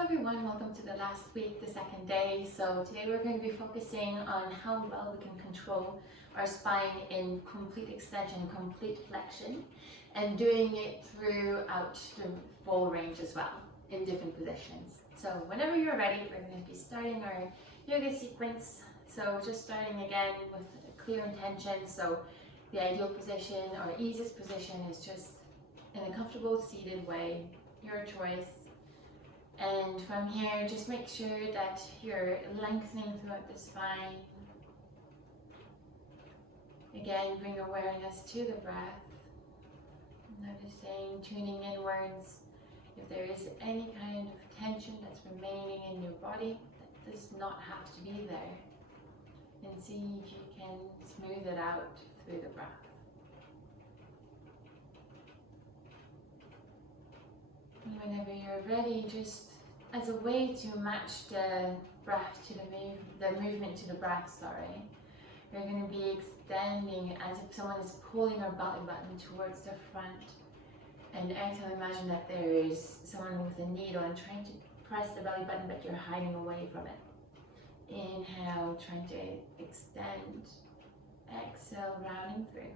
everyone, welcome to the last week, the second day. So today we're going to be focusing on how well we can control our spine in complete extension, complete flexion, and doing it throughout the full range as well in different positions. So whenever you're ready, we're going to be starting our yoga sequence. So just starting again with a clear intention. So the ideal position or easiest position is just in a comfortable seated way, your choice. And from here, just make sure that you're lengthening throughout the spine. Again, bring awareness to the breath. Noticing, tuning inwards. If there is any kind of tension that's remaining in your body, that does not have to be there. And see if you can smooth it out through the breath. And whenever you're ready, just as a way to match the breath to the movement to the breath, you're going to be extending as if someone is pulling our belly button towards the front. And exhale, imagine that there is someone with a needle and trying to press the belly button, but you're hiding away from it. Inhale, trying to extend. Exhale, rounding through.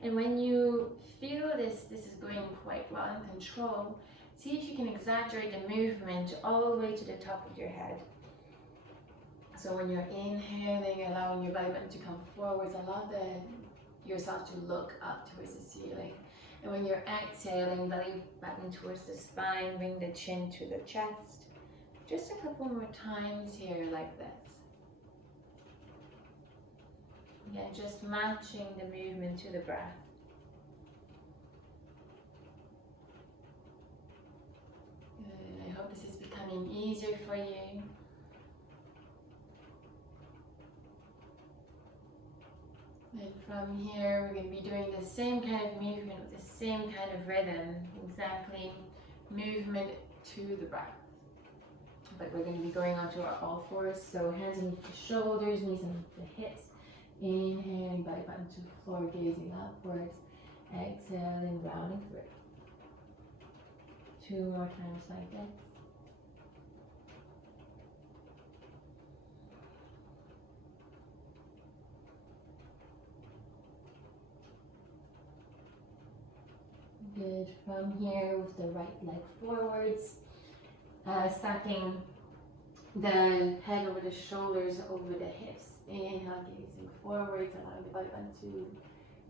And when you feel this is going quite well in control, see if you can exaggerate the movement all the way to the top of your head. So when you're inhaling, allowing your belly button to come forwards, allow yourself to look up towards the ceiling. And when you're exhaling, belly button towards the spine, bring the chin to the chest. Just a couple more times here like this. Again, just matching the movement to the breath. Good. I hope this is becoming easier for you. And from here, we're going to be doing the same kind of movement with the same kind of rhythm. Exactly, movement to the breath. But we're going to be going onto our all fours. So hands underneath the shoulders, knees underneath the hips. Inhaling, belly button to the floor, gazing upwards. Exhaling, rounding through. 2 more times like this. Good. From here, with the right leg forwards, stacking the head over the shoulders, over the hips. Inhale, gazing forwards, allowing the belly button to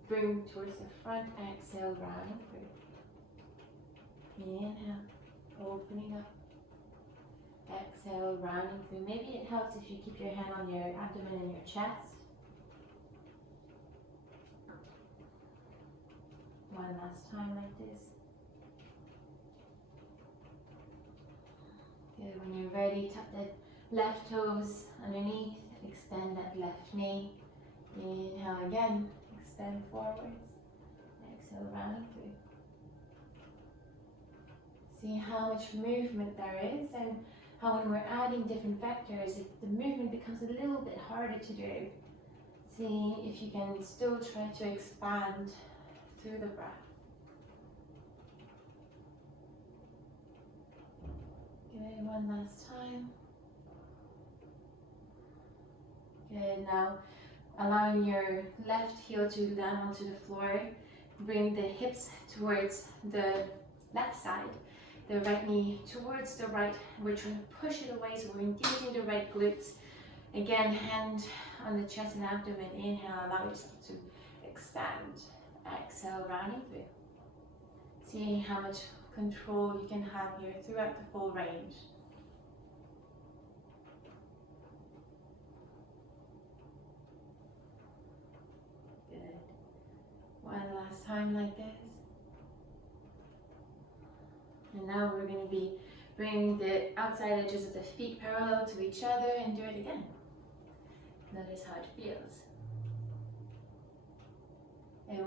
bring towards the front. Exhale, rounding through. Inhale, opening up. Exhale, rounding through. Maybe it helps if you keep your hand on your abdomen and your chest. One last time like this. Good. When you're ready, tap the left toes underneath. Extend that left knee. Inhale again. Extend forwards. Exhale, rounding through. See how much movement there is, and how when we're adding different vectors, the movement becomes a little bit harder to do. See if you can still try to expand through the breath. Good, one last time. Good, now allowing your left heel to land onto the floor. Bring the hips towards the left side, the right knee towards the right. We're trying to push it away, so we're engaging the right glutes. Again, hand on the chest and abdomen. Inhale, allow yourself to expand. Exhale, rounding through. See how much control you can have here throughout the full range. Good. One last time like this. And now we're going to be bringing the outside edges of the feet parallel to each other and do it again. Notice how it feels. And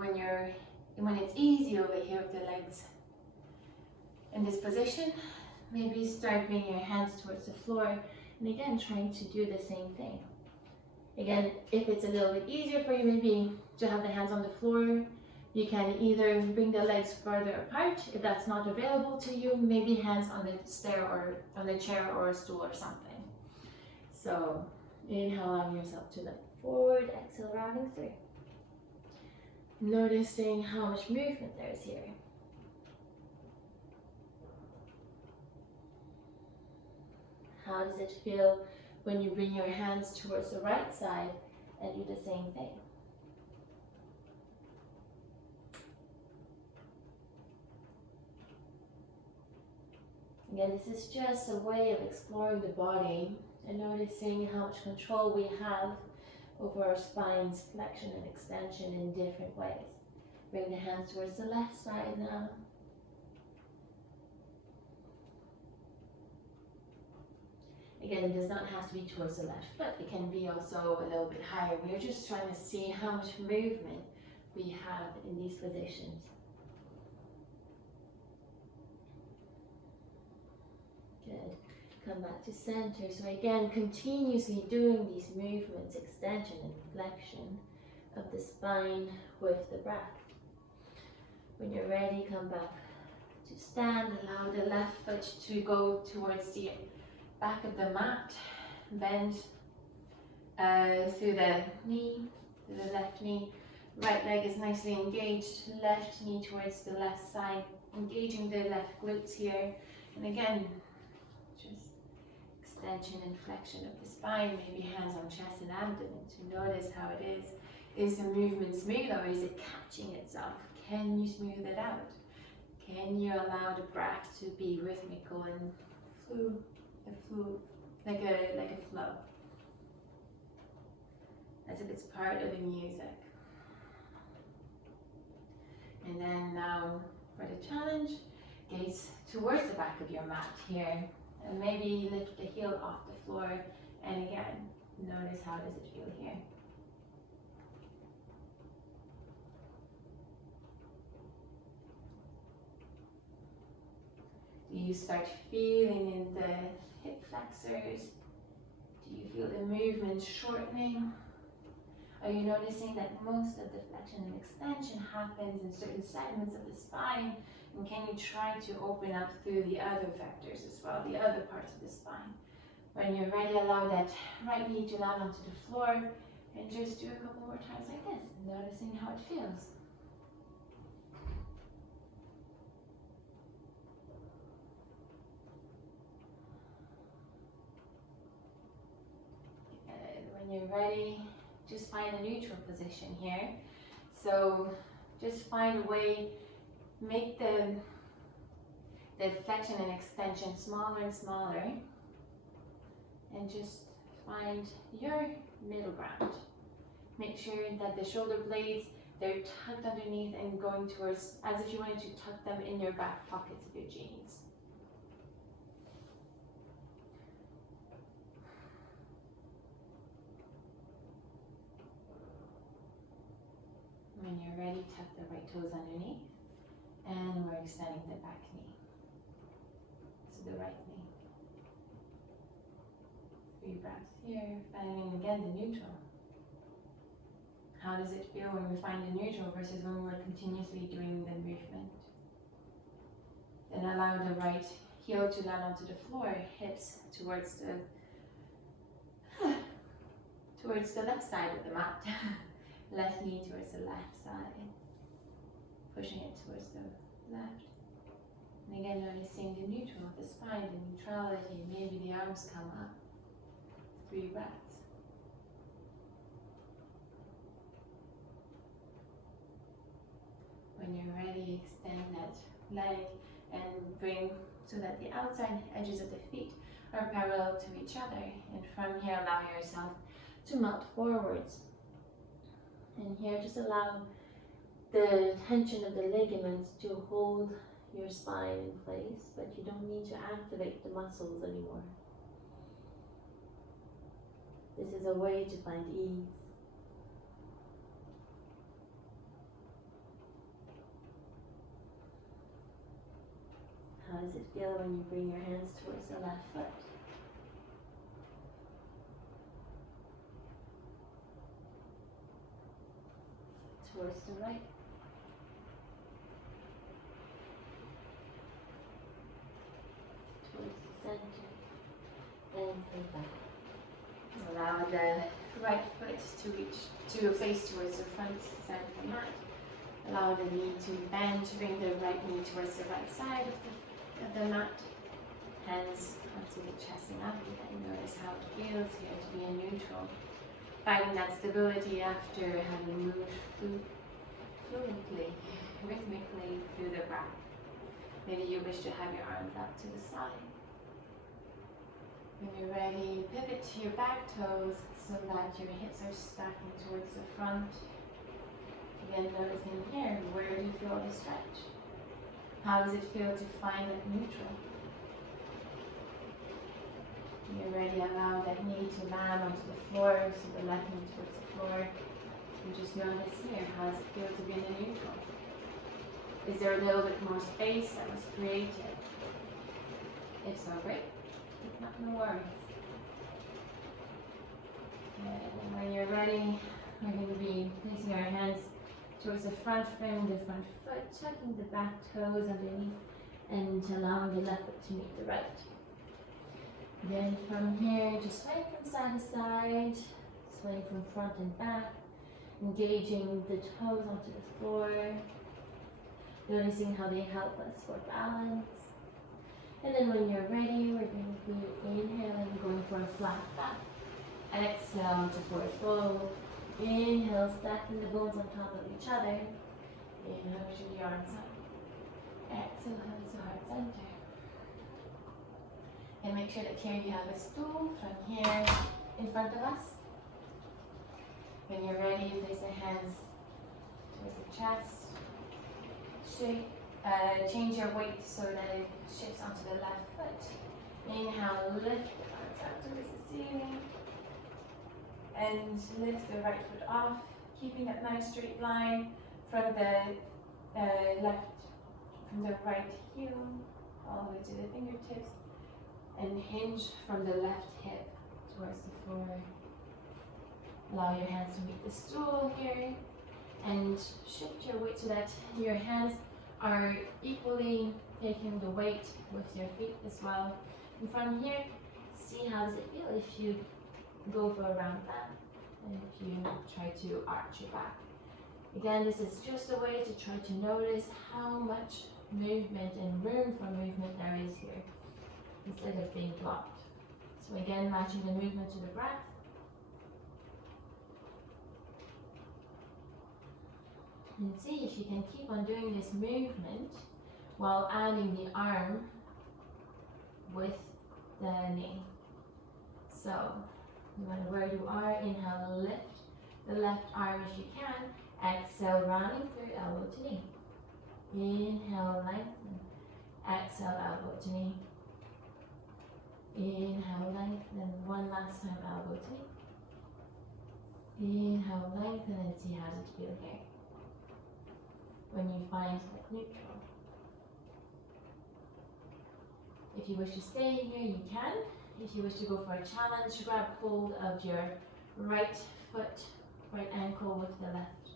when it's easy over here with the legs in this position, maybe start bringing your hands towards the floor, and again trying to do the same thing. Again, if it's a little bit easier for you, maybe to have the hands on the floor, You can either bring the legs further apart. If that's not available to you, maybe hands on the stair or on the chair or a stool or something. So inhale, allow yourself to look forward, exhale, rounding through. Noticing how much movement there is here. How does it feel when you bring your hands towards the right side and do the same thing? Again, this is just a way of exploring the body and noticing how much control we have over our spine's flexion and extension in different ways. Bring the hands towards the left side now. Again, it does not have to be towards the left foot. It can be also a little bit higher. We're just trying to see how much movement we have in these positions. Good. Come back to center. So again, continuously doing these movements, extension and flexion of the spine with the breath. When you're ready, come back to stand. Allow the left foot to go towards the back of the mat. Bend through the knee, to the left knee. Right leg is nicely engaged. Left knee towards the left side. Engaging the left glutes here. And again, just extension and flexion of the spine. Maybe hands on chest and abdomen to notice how it is. Is the movement smooth or is it catching itself? Can you smooth it out? Can you allow the breath to be rhythmical and like a flow, as if it's part of the music? And then now for the challenge, gaze towards the back of your mat here, and maybe lift the heel off the floor. And again, notice how does it feel here. Do you start feeling in the hip flexors? Do you feel the movement shortening? Are you noticing that most of the flexion and extension happens in certain segments of the spine? And can you try to open up through the other vectors as well, the other parts of the spine? When you're ready, allow that right knee to land onto the floor and just do a couple more times like this, noticing how it feels. When you're ready, just find a neutral position here. So just find a way, make the flexion and extension smaller and smaller, and just find your middle ground. Make sure that the shoulder blades, they're tucked underneath and going towards, as if you wanted to tuck them in your back pockets of your jeans. When you're ready, tuck the right toes underneath, and we're extending the back knee. So the right knee. 3 breaths here, finding again the neutral. How does it feel when we find the neutral versus when we're continuously doing the movement? Then allow the right heel to land onto the floor, hips towards the left side of the mat. Left knee towards the left side, pushing it towards the left. And again, noticing the neutral of the spine, the neutrality, maybe the arms come up. 3 breaths. When you're ready, extend that leg and bring so that the outside edges of the feet are parallel to each other. And from here, allow yourself to melt forwards. And here, just allow the tension of the ligaments to hold your spine in place, but you don't need to activate the muscles anymore. This is a way to find ease. How does it feel when you bring your hands towards the left foot? Towards the right. center, and pull back. Allow the right foot to face towards the front side of the mat. Allow the knee to bend, bring the right knee towards the right side of the mat. Hands onto the chest and up, and notice how it feels here to be in neutral. Finding that stability after having moved fluently, rhythmically through the breath. Maybe you wish to have your arms out to the side. When you're ready, pivot to your back toes so that your hips are stacking towards the front. Again, noticing here, where do you feel the stretch? How does it feel to find it neutral? When you're ready, allow that knee to land onto the floor, so the left knee towards the floor. And just notice here, how does it feel to be in the neutral? Is there a little bit more space that was created? If so, great. If not, no worries. And when you're ready, we're going to be placing our hands towards the front frame, the front foot, tucking the back toes underneath, and allowing the left foot to meet the right. Then from here, just sway from side to side, sway from front and back, engaging the toes onto the floor, noticing how they help us for balance. And then when you're ready, we're going to be inhaling, going for a flat back. Exhale to forward fold. Inhale, stacking the bones on top of each other. Inhale, push the arms up. Exhale, hands to heart center. And make sure that here you have a stool from here in front of us. When you're ready, place the hands towards the chest. Straight. Change your weight so that it shifts onto the left foot. Inhale, lift the arms out towards the ceiling. And lift the right foot off, keeping that nice straight line from the right heel all the way to the fingertips. And hinge from the left hip towards the floor. Allow your hands to meet the stool here. And shift your weight so that your hands are equally taking the weight with your feet as well. And from here, see how does it feel if you go for a round back and if you try to arch your back. Again, this is just a way to try to notice how much movement and room for movement there is here instead of being blocked. So again, matching the movement to the breath. And see if you can keep on doing this movement while adding the arm with the knee. So, no matter where you are, inhale, lift the left arm if you can. Exhale, rounding through elbow to knee. Inhale, lengthen. Exhale, elbow to knee. Inhale, lengthen. One last time, elbow to knee. Inhale, lengthen, and see how does it feel here when you find that neutral. If you wish to stay here, you can. If you wish to go for a challenge, grab hold of your right foot, right ankle with the left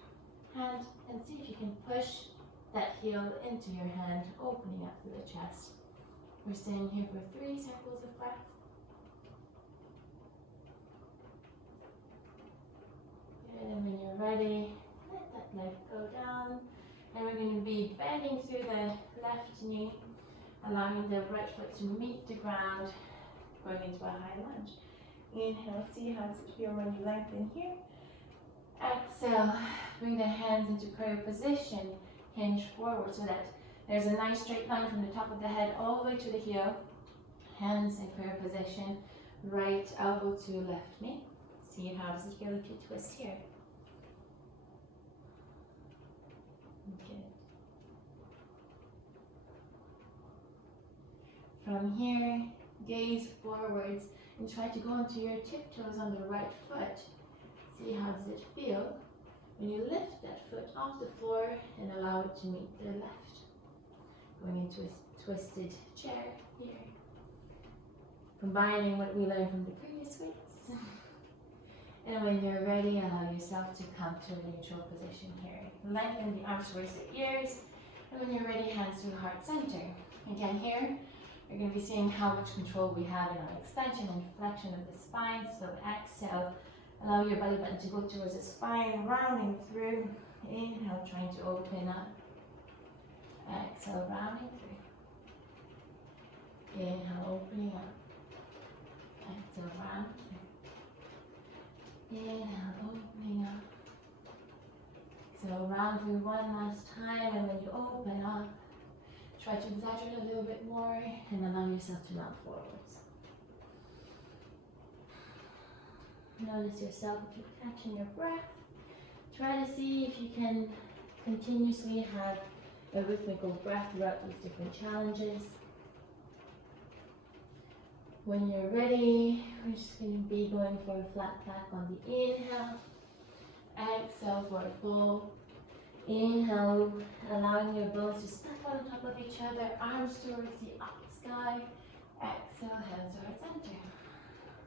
hand, and see if you can push that heel into your hand, opening up through the chest. We're staying here for 3 cycles of breath. Good, and when you're ready, let that leg go down. And we're going to be bending through the left knee, allowing the right foot to meet the ground, going into a high lunge. Inhale, see how does it feel when you lengthen here. Exhale, bring the hands into prayer position, hinge forward so that there's a nice straight line from the top of the head all the way to the heel. Hands in prayer position, right elbow to left knee. See how does it feel if you twist here. Good. From here, gaze forwards and try to go onto your tiptoes on the right foot. See how does it feel when you lift that foot off the floor and allow it to meet the left. Going into a twisted chair here. Combining what we learned from the previous weeks. And when you're ready, allow yourself to come to a neutral position here. Lengthen the arms towards the ears. And when you're ready, hands to heart center. Again here, You're going to be seeing how much control we have in our extension and flexion of the spine. So exhale, allow your belly button to go towards the spine, rounding through. Inhale, trying to open up. Exhale, rounding through. Inhale, opening up. Exhale, rounding through. Inhale, opening up. So round through one last time, and when you open up, try to exaggerate a little bit more and allow yourself to round forwards. Notice yourself if you're catching your breath. Try to see if you can continuously have a rhythmical breath throughout these different challenges. When you're ready, we're just going to be going for a flat back on the inhale. Exhale for a full. Inhale, allowing your bones to step on top of each other, arms towards the sky. Exhale, hands towards center.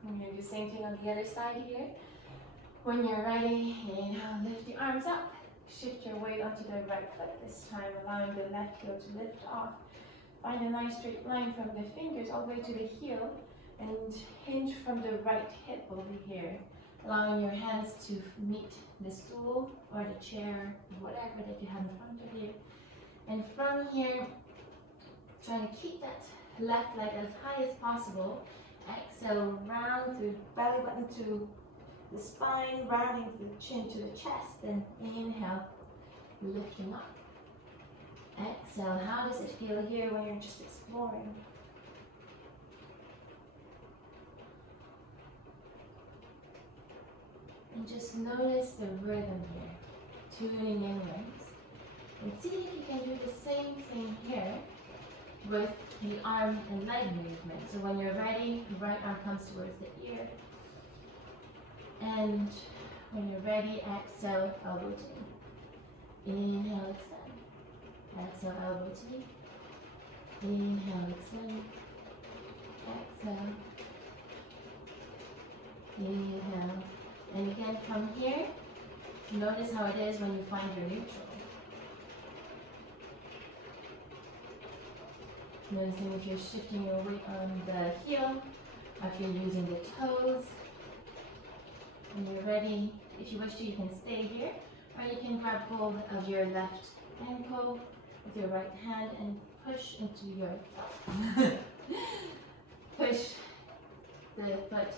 We're going to do the same thing on the other side here. When you're ready, inhale, lift the arms up. Shift your weight onto the right foot this time, allowing the left heel to lift off. Find a nice straight line from the fingers all the way to the heel and hinge from the right hip over here, allowing your hands to meet the stool or the chair, whatever that you have in front of you. And from here, trying to keep that left leg as high as possible. Exhale, round through belly button to the spine, rounding through the chin to the chest, and inhale, lifting up. Exhale, how does it feel here when you're just exploring? And just notice the rhythm here, tuning inwards. And see if you can do the same thing here with the arm and leg movement. So when you're ready, the right arm comes towards the ear. And when you're ready, exhale, elbow to knee. Inhale, extend. Exhale, elbow to knee. Inhale, extend. Exhale. Inhale. And again from here, notice how it is when you find your neutral. Noticing if you're shifting your weight on the heel, or if you're using the toes. When you're ready, if you wish to, you can stay here, or you can grab hold of your left ankle with your right hand and push into your push the foot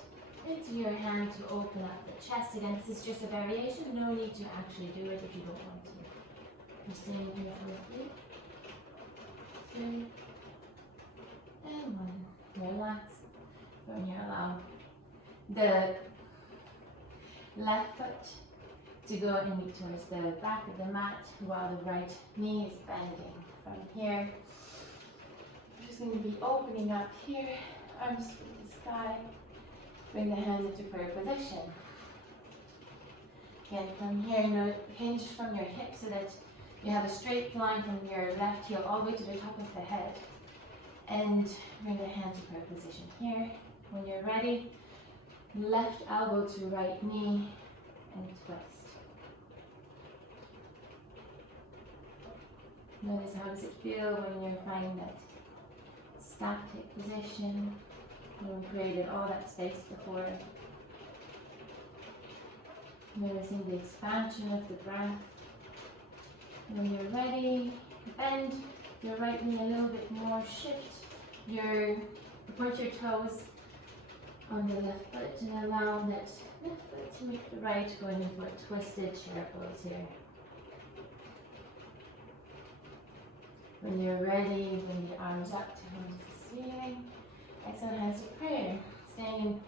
into your hand to open up the chest. Again, this is just a variation. No need to actually do it if you don't want to. You're staying here for 3, 2, and 1. Relax. From here, allow the left foot to go and meet towards the back of the mat while the right knee is bending. From here, we're just going to be opening up here, arms to the sky. Bring the hands into prayer position. Again, from here, hinge from your hip so that you have a straight line from your left heel all the way to the top of the head. And bring the hands to prayer position here. When you're ready, left elbow to right knee and twist. Notice how does it feel when you're finding that static position. We created all that space before. Noticing the expansion of the breath. When you're ready, bend your right knee a little bit more. Put your toes on the left foot and allow that left foot to meet the right, going into a twisted chair pose here. When you're ready, bring the arms up towards the ceiling. Exhale, hands to prayer. Staying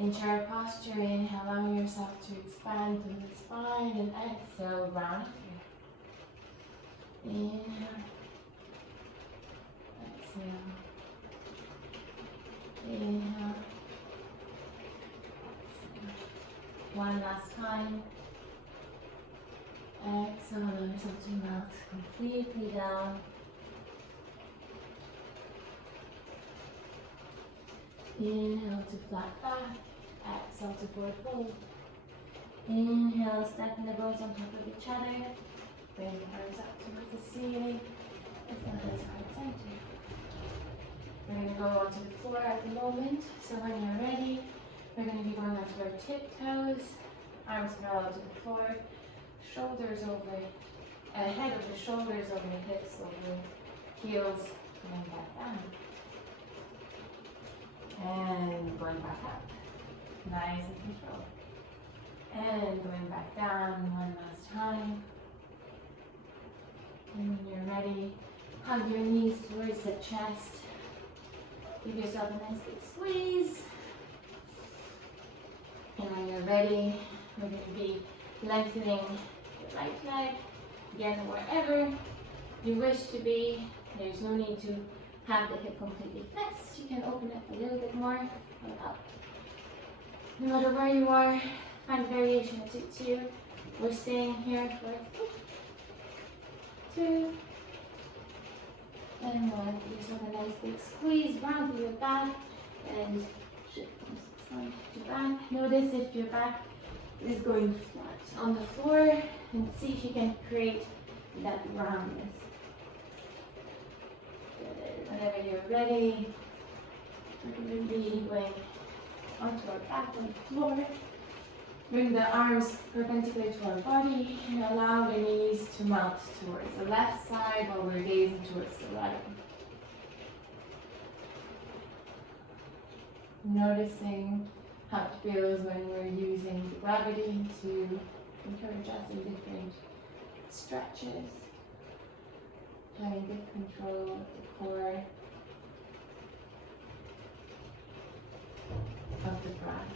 in chair posture, inhale, allowing yourself to expand through the spine, and exhale, round through. Inhale. Exhale. Inhale. Exhale. One last time. Exhale, allow yourself to melt completely down. Inhale to flat back, exhale to forward fold. Inhale, stacking the bones on top of each other. Bring the arms up towards the ceiling. Exhale, hands heart center. go onto the floor at the moment. So when you're ready, we're going to be going onto our tiptoes, arms parallel to the floor, shoulders over, head over shoulders, over hips, over heels, coming back down. And going back up. Nice and control. And going back down one last time. And when you're ready, hug your knees towards the chest. Give yourself a nice big squeeze. And when you're ready, we're going to be lengthening your right leg. Again, wherever you wish to be. There's no need to have the hip completely flexed. You can open it a little bit more and up. No matter where you are, find a variation that suits you. We're staying here for 2 and 1. Just have a nice big squeeze round through your back and shift from front to back. Notice if your back is going flat on the floor and see if you can create that roundness. Whenever you're ready, we're going to be going onto our back on the floor. Bring the arms perpendicular to our body and allow the knees to melt towards the left side while we're gazing towards the right. Noticing how it feels when we're using gravity to encourage us in different stretches. Having good control of the core of the breath.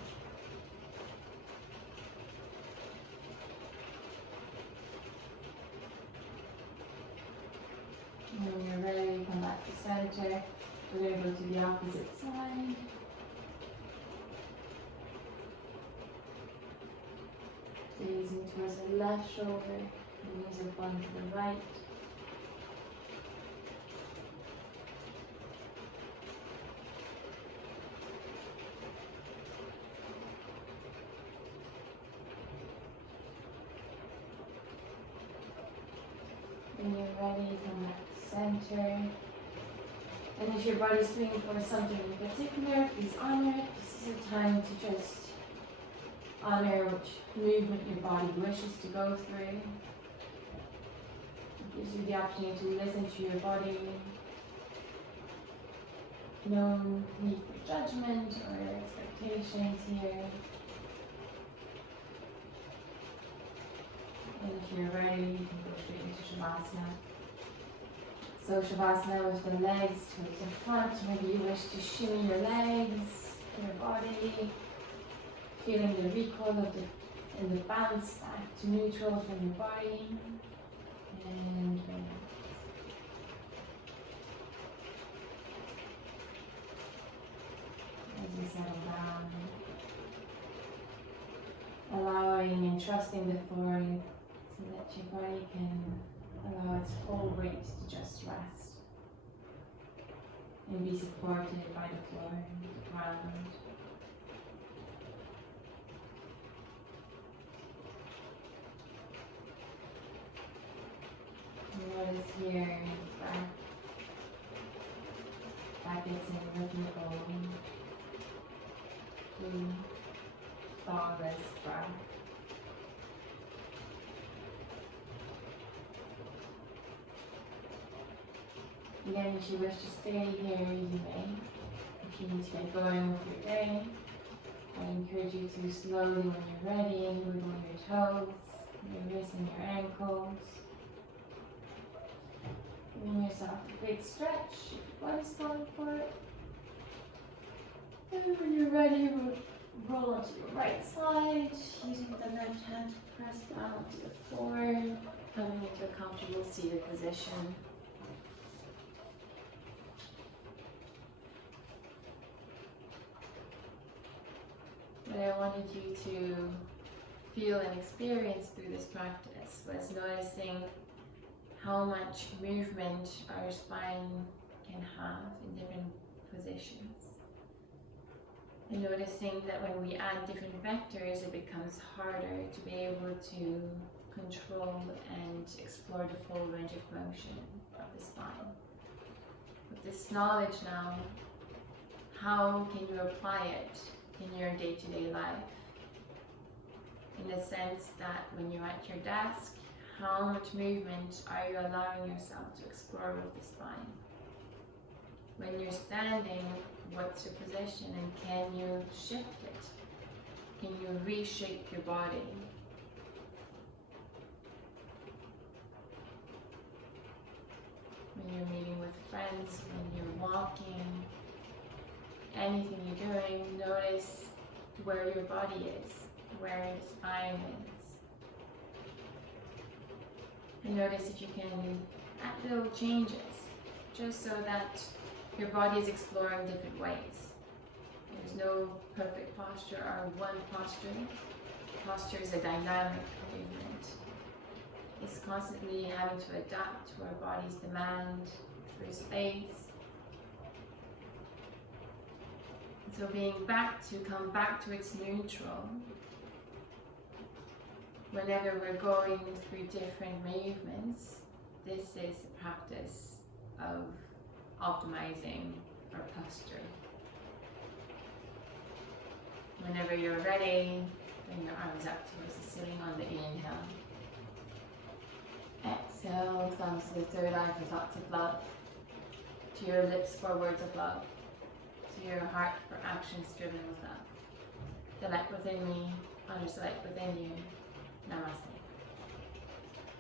When you're ready, come back to center. We're going to go to the opposite side. Gazing towards the left shoulder, knees are on to the right. When you're ready, come back to center. And if your body's feeling for something in particular, please honor it. This is a time to just honor which movement your body wishes to go through. It gives you the opportunity to listen to your body. No need for judgment or expectations here. And if you're ready, you can go straight into Shavasana. So Shavasana with the legs towards the front. Maybe you wish to shimmy your legs, your body, feeling the recoil of and the bounce back to neutral from your body. And relax. As you settle down, allowing and trusting the floor so that your body can allow its full weight to just rest and be supported by the floor and the ground. Notice here back gets in rhythmical, thoughtless breath. Again, if you wish to stay here, you may. If you need to get going with your day, I encourage you to slowly, when you're ready, wiggle your toes, your wrists and your ankles. Giving yourself a big stretch, if your body's going for it. And when you're ready, roll onto your right side, using the left hand to press down onto the floor, coming into a comfortable seated position. What I wanted you to feel and experience through this practice was noticing how much movement our spine can have in different positions. And noticing that when we add different vectors, it becomes harder to be able to control and explore the full range of motion of the spine. With this knowledge now, how can you apply it in your day-to-day life? In the sense that when you're at your desk, how much movement are you allowing yourself to explore with the spine? When you're standing, what's your position and can you shift it? Can you reshape your body? When you're meeting with friends, when you're walking, anything you're doing, notice where your body is, where your spine is. And notice if you can add little changes, just so that your body is exploring different ways. There's no perfect posture or one posture. Posture is a dynamic movement. It's constantly having to adapt to our body's demand through space. And so come back to its neutral. Whenever we're going through different movements, this is a practice of optimizing our posture. Whenever you're ready, bring your arms up towards the ceiling on the inhale. Exhale, thumbs to the third eye for thoughts of love. To your lips for words of love. To your heart for actions driven with love. The light within me, others the light within you. Namaste.